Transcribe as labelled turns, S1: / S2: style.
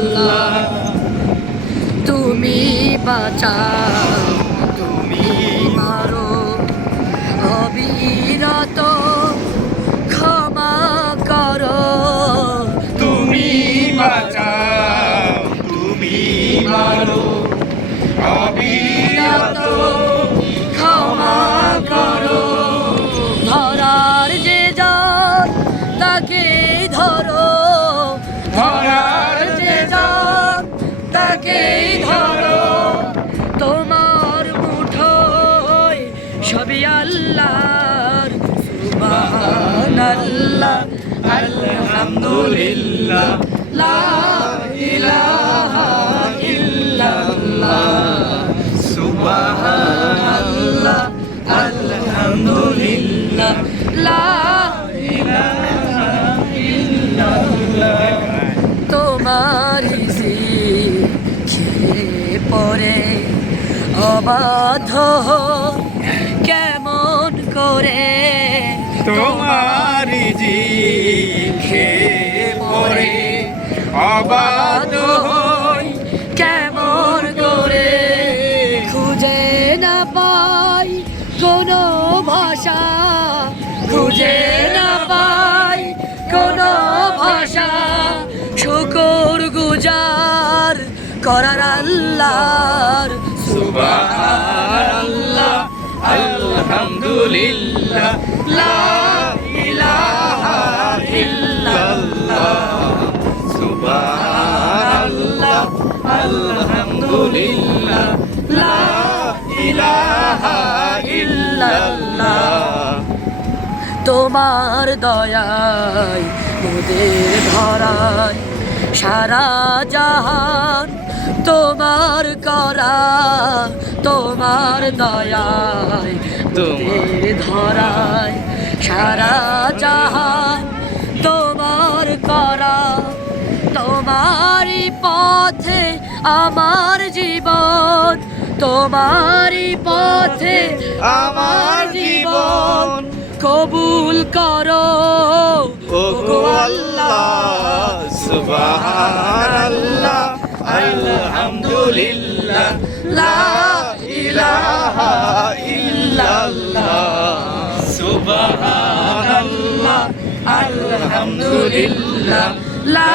S1: ইল্লাল্লাহ তুমি বাঁচাও, তুমি মারো। অবিরত ক্ষমা করো।
S2: তুমি বাঁচাও, তুমি মারো। অবিরত
S1: ক্ষমা করো। ধরার যে যান তাকে ধরো। সুবহানাল্লাহ
S2: আলহামদুলিল্লাহ
S1: লা ইলাহা ইল্লাল্লাহ
S2: সুবহানাল্লাহ আলহামদুলিল্লাহ
S1: লা তোমার খেয়ে পরে অবাধ কেমন করে
S2: তোমারি জি খেয়ে পরে অবাধ হই
S1: কেমন করে? খুঁজে না পাই কোনো ভাষা, খুঁজে না পাই কোনো ভাষা। শুকর গুজার করার আল্লাহর,
S2: সুবহানাল্লাহ, আলহামদুলিল্লাহ, লা
S1: তোমার দয়ায় মোদের ধরায় সারা জাহান তোমার করা তোমার দয়ায় তোদের ধরায় সারা জাহান পথে আমার জীবন, তোমারই পথে আমার জীবন। কবুল করো।
S2: ওগো আল্লাহ, সুবহানাল্লাহ, আলহামদুলিল্লাহ, লা ইল্লাল্লাহ, সুবহানাল্লাহ, আলহামদুলিল্লাহ, লা